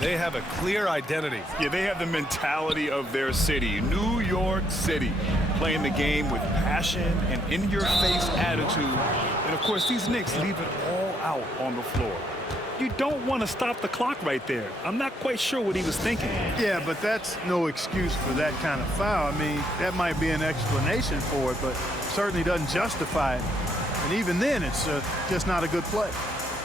They have a clear identity. Yeah, they have the mentality of their city, New York City, playing the game with passion and in-your-face attitude. And, of course, these Knicks leave it all out on the floor. You don't want to stop the clock right there. I'm not quite sure what he was thinking. Yeah, but that's no excuse for that kind of foul. I mean, that might be an explanation for it, but certainly doesn't justify it. And even then, it's just not a good play.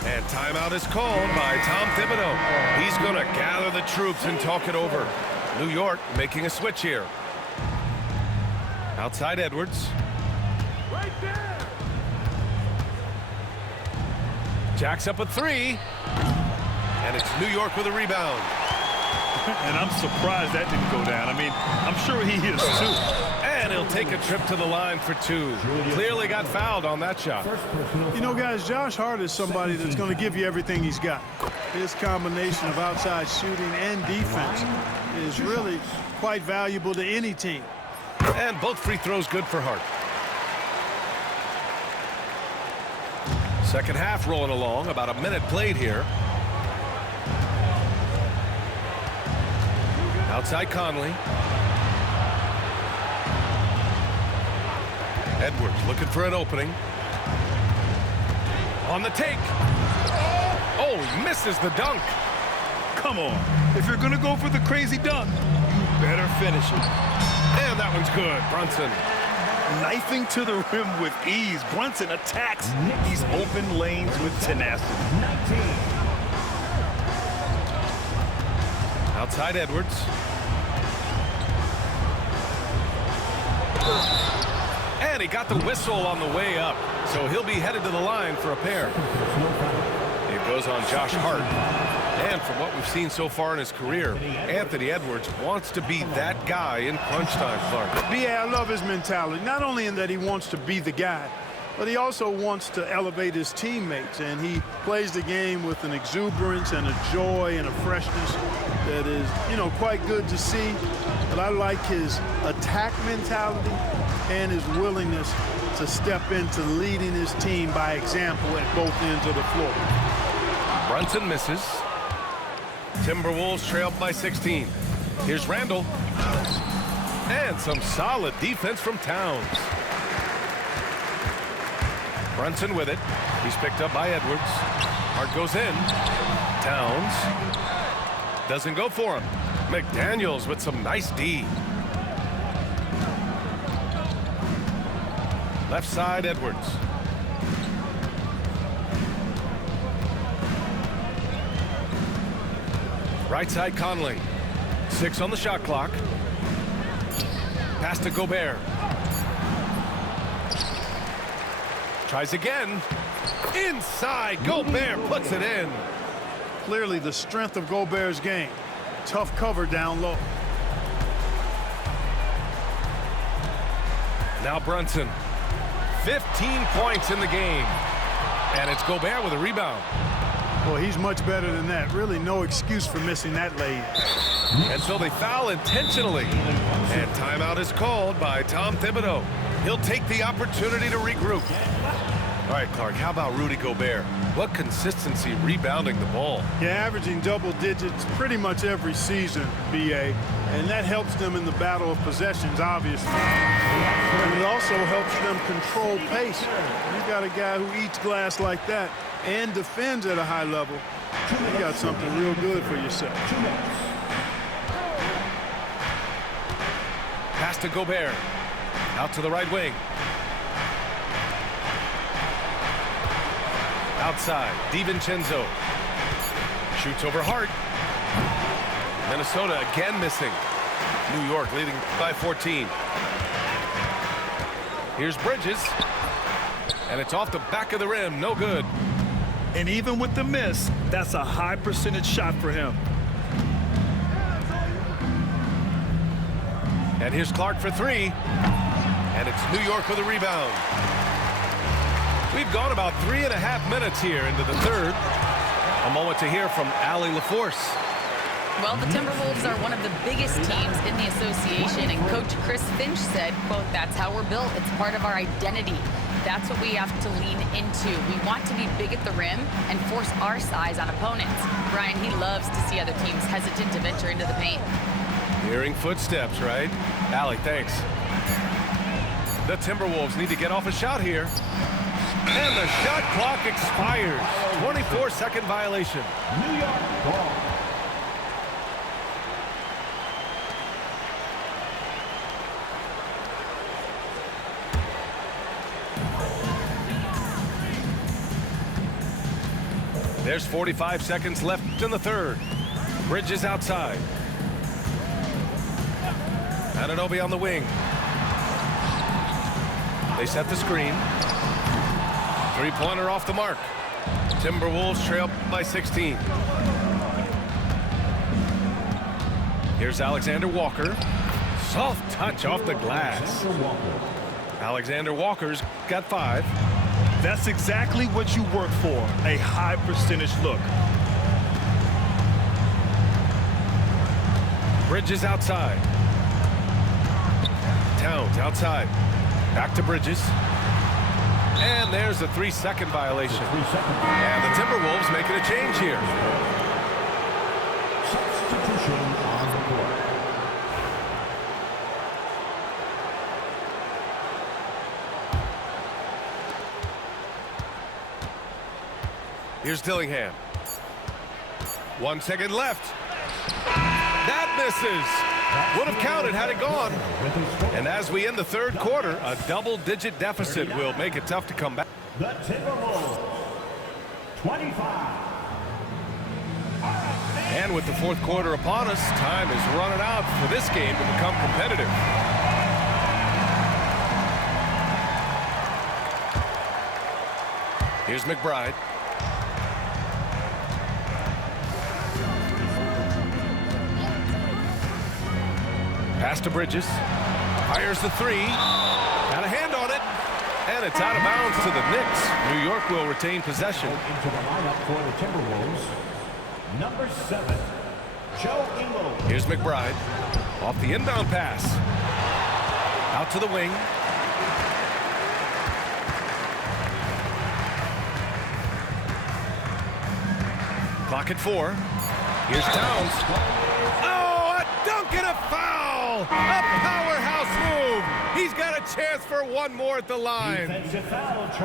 And timeout is called by Tom Thibodeau. He's going to gather the troops and talk it over. New York making a switch here. Outside Edwards. Right there. Jacks up a three. And it's New York with a rebound. And I'm surprised that didn't go down. I mean, I'm sure he is too. And he'll take a trip to the line for two. Clearly got fouled on that shot. You know, guys, Josh Hart is somebody that's going to give you everything he's got. His combination of outside shooting and defense is really quite valuable to any team. And both free throws good for Hart. Second half rolling along. About a minute played here. Outside Conley. Edwards looking for an opening. On the take. Oh, he misses the dunk. Come on. If you're going to go for the crazy dunk, you better finish it. And that one's good. Brunson. Knifing to the rim with ease. Brunson attacks these open lanes with tenacity. Outside Edwards. And he got the whistle on the way up. So he'll be headed to the line for a pair. It goes on Josh Hart. And from what we've seen so far in his career, Anthony Edwards wants to be that guy in crunch time, Clark. B.A., I love his mentality. Not only in that he wants to be the guy, but he also wants to elevate his teammates. And he plays the game with an exuberance and a joy and a freshness that is, you know, quite good to see. But I like his attack mentality and his willingness to step into leading his team by example at both ends of the floor. Brunson misses. Timberwolves trailed by 16. Here's Randall. And some solid defense from Towns. Brunson with it. He's picked up by Edwards. Hart goes in. Towns. Doesn't go for him. McDaniels with some nice D. Left side, Edwards. Right side, Conley. 6 on the shot clock. Pass to Gobert. Tries again. Inside, Gobert puts it in. Clearly the strength of Gobert's game. Tough cover down low. Now Brunson. 15 points in the game. And it's Gobert with a rebound. Well, he's much better than that. Really no excuse for missing that lead. And so they foul intentionally. And timeout is called by Tom Thibodeau. He'll take the opportunity to regroup. All right, Clark, how about Rudy Gobert? What consistency rebounding the ball. Yeah, averaging double digits pretty much every season, B.A., and that helps them in the battle of possessions, obviously. And it also helps them control pace. You got a guy who eats glass like that and defends at a high level. You got something real good for yourself. Pass to Gobert. Out to the right wing. Outside, DiVincenzo. Shoots over Hart. Minnesota again missing. New York leading by 14. Here's Bridges. And it's off the back of the rim. No good. And even with the miss, that's a high percentage shot for him. And here's Clark for 3. And it's New York with a rebound. We've gone about 3.5 minutes here into the third. A moment to hear from Allie LaForce. Well, the Timberwolves are one of the biggest teams in the association, and Coach Chris Finch said, quote, "That's how we're built. It's part of our identity. That's what we have to lean into. We want to be big at the rim and force our size on opponents." Brian, he loves to see other teams hesitant to venture into the paint. Hearing footsteps, right? Allie, thanks. The Timberwolves need to get off a shot here. And the shot clock expires. 24-second violation. New York ball. There's 45 seconds left in the third. Bridges outside. Anunoby on the wing. They set the screen. Three-pointer off the mark. Timberwolves trail by 16. Here's Alexander Walker. Soft touch off the glass. Alexander Walker's got 5. That's exactly what you work for, a high percentage look. Bridges outside. Towns outside. Back to Bridges. And there's a 3-second violation. And the Timberwolves making a change here. Substitution on the court. Here's Dillingham. 1 second left. That misses. Would have counted had it gone. And as we end the third quarter, a double-digit deficit will make it tough to come back. The Timberwolves, 25. And with the fourth quarter upon us, time is running out for this game to become competitive. Here's McBride. Pass to Bridges. Fires the 3. Got a hand on it. And it's out of bounds to the Knicks. New York will retain possession. Into the lineup for the Timberwolves, number 7, Joe Ingles. Here's McBride. Off the inbound pass. Out to the wing. Clock at 4. Here's Towns. Oh, a dunk and a foul! A powerhouse move! He's got a chance for one more at the line.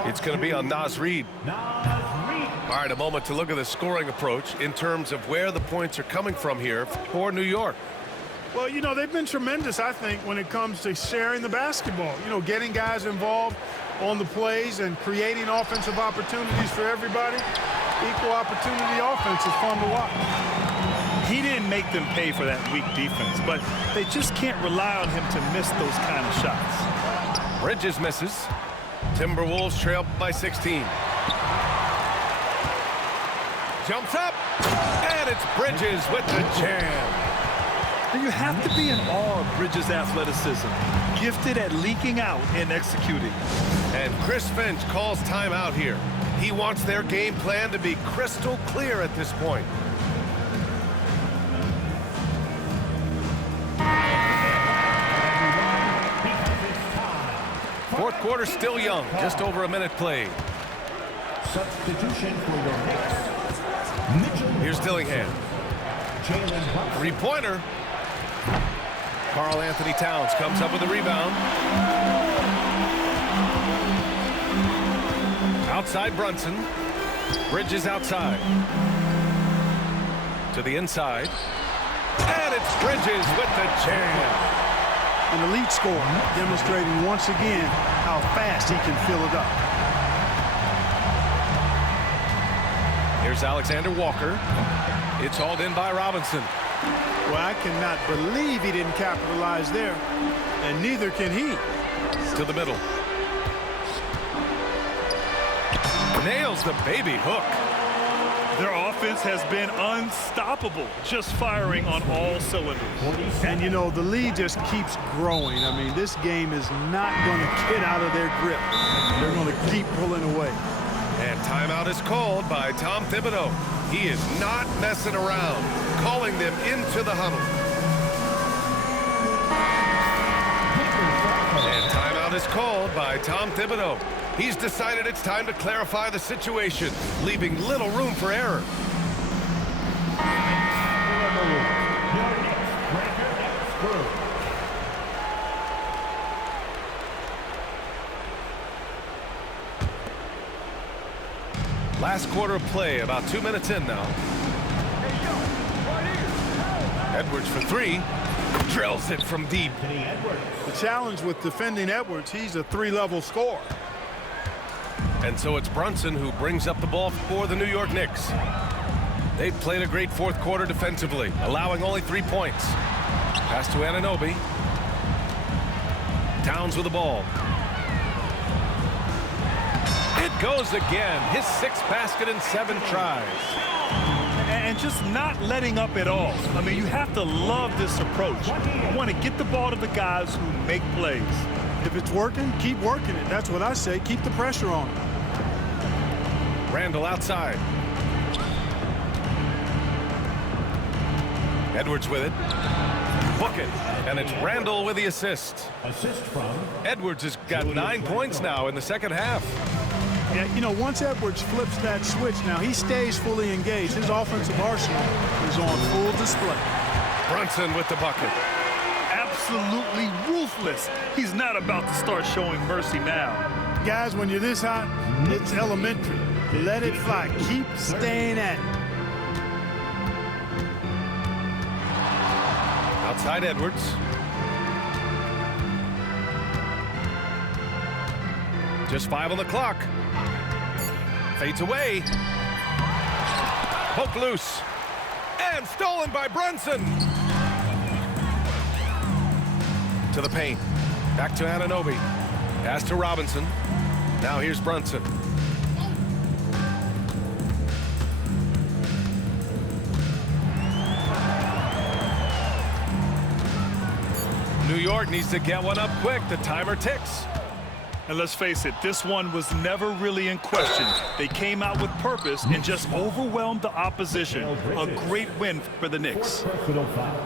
It's going to be on Naz Reid. All right, a moment to look at the scoring approach in terms of where the points are coming from here for New York. Well, you know, they've been tremendous, I think, when it comes to sharing the basketball. You know, getting guys involved on the plays and creating offensive opportunities for everybody. Equal opportunity offense is fun to watch. He didn't make them pay for that weak defense, but they just can't rely on him to miss those kind of shots. Bridges misses. Timberwolves trail by 16. Jumps up, and it's Bridges with the jam. And you have to be in awe of Bridges' athleticism, gifted at leaking out and executing. And Chris Finch calls timeout here. He wants their game plan to be crystal clear at this point. Fourth quarter still young, just over a minute played. Substitution for your Knicks, Mitchell. Here's Dillingham. Three-pointer. Karl Anthony Towns comes up with a rebound. Outside Brunson. Bridges outside. To the inside. And it's Bridges with the jam. An elite scorer, demonstrating once again how fast he can fill it up. Here's Alexander Walker. It's hauled in by Robinson. Well, I cannot believe he didn't capitalize there, and neither can he. To the middle. Nails the baby hook. Their offense has been unstoppable, just firing on all cylinders. And, you know, the lead just keeps growing. I mean, this game is not going to get out of their grip. They're going to keep pulling away. And timeout is called by Tom Thibodeau. He is not messing around, calling them into the huddle. And timeout is called by Tom Thibodeau. He's decided it's time to clarify the situation, leaving little room for error. Last quarter of play, about 2 minutes in now. Edwards for three. Drills it from deep. The challenge with defending Edwards, he's a three-level scorer. And so it's Brunson who brings up the ball for the New York Knicks. They've played a great fourth quarter defensively, allowing only 3 points. Pass to Anunoby. Towns with the ball. It goes again. His 6th basket in 7 tries. And just not letting up at all. I mean, you have to love this approach. You want to get the ball to the guys who make plays. If it's working, keep working it. That's what I say. Keep the pressure on him. Randall outside. Edwards with it. Book it. And it's Randall with the assist. Assist from Edwards has got 9 points now in the second half. Yeah, you know, once Edwards flips that switch now, he stays fully engaged. His offensive arsenal is on full display. Brunson with the bucket. Absolutely ruthless. He's not about to start showing mercy now. Guys, when you're this hot, it's elementary. Let it fly. Keep staying at it. Outside Edwards. Just 5 on the clock. Fades away. Poke loose. And stolen by Brunson. To the paint. Back to Anunoby. Pass to Robinson. Now here's Brunson. New York needs to get one up quick. The timer ticks. And let's face it, this one was never really in question. They came out with purpose and just overwhelmed the opposition. A great win for the Knicks.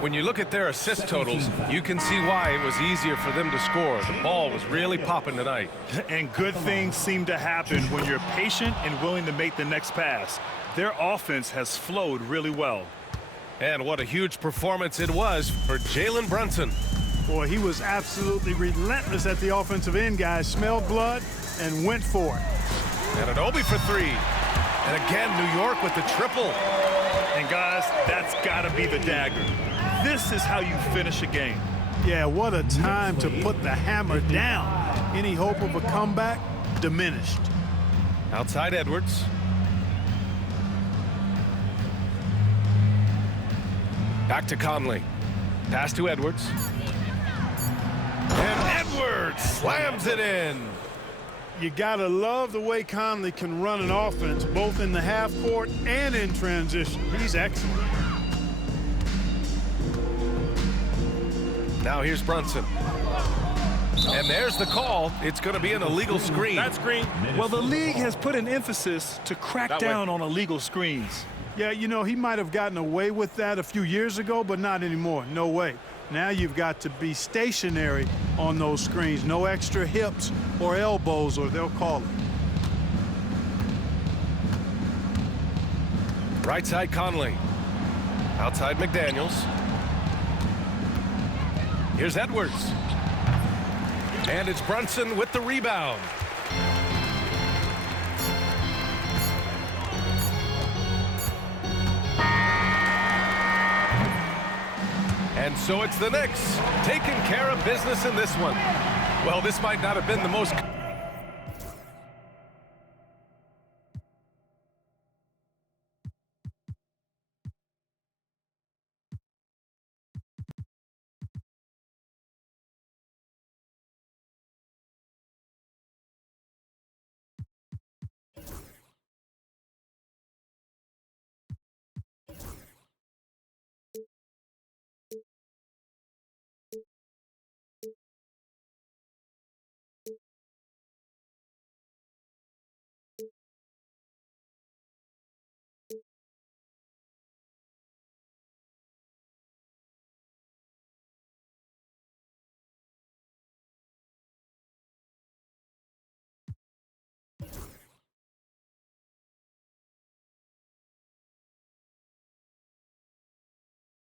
When you look at their assist totals, you can see why it was easier for them to score. The ball was really popping tonight. And good things seem to happen when you're patient and willing to make the next pass. Their offense has flowed really well. And what a huge performance it was for Jalen Brunson. Boy, he was absolutely relentless at the offensive end, guys. Smelled blood and went for it. Anunoby for 3. And again, New York with the triple. And guys, that's got to be the dagger. This is how you finish a game. Yeah, what a time to put the hammer down. Any hope of a comeback diminished. Outside Edwards. Back to Conley. Pass to Edwards. And Edwards slams it in. You gotta love the way Conley can run an offense, both in the half court and in transition. He's excellent. Now here's Brunson. And there's the call. It's going to be an illegal screen. That screen. Well, the league has put an emphasis to crack down on illegal screens. Yeah, you know, he might have gotten away with that a few years ago, but not anymore. No way. Now you've got to be stationary on those screens. No extra hips or elbows, or they'll call it. Right side Conley. Outside McDaniels. Here's Edwards. And it's Brunson with the rebound. And so it's the Knicks taking care of business in this one. Well, this might not have been the most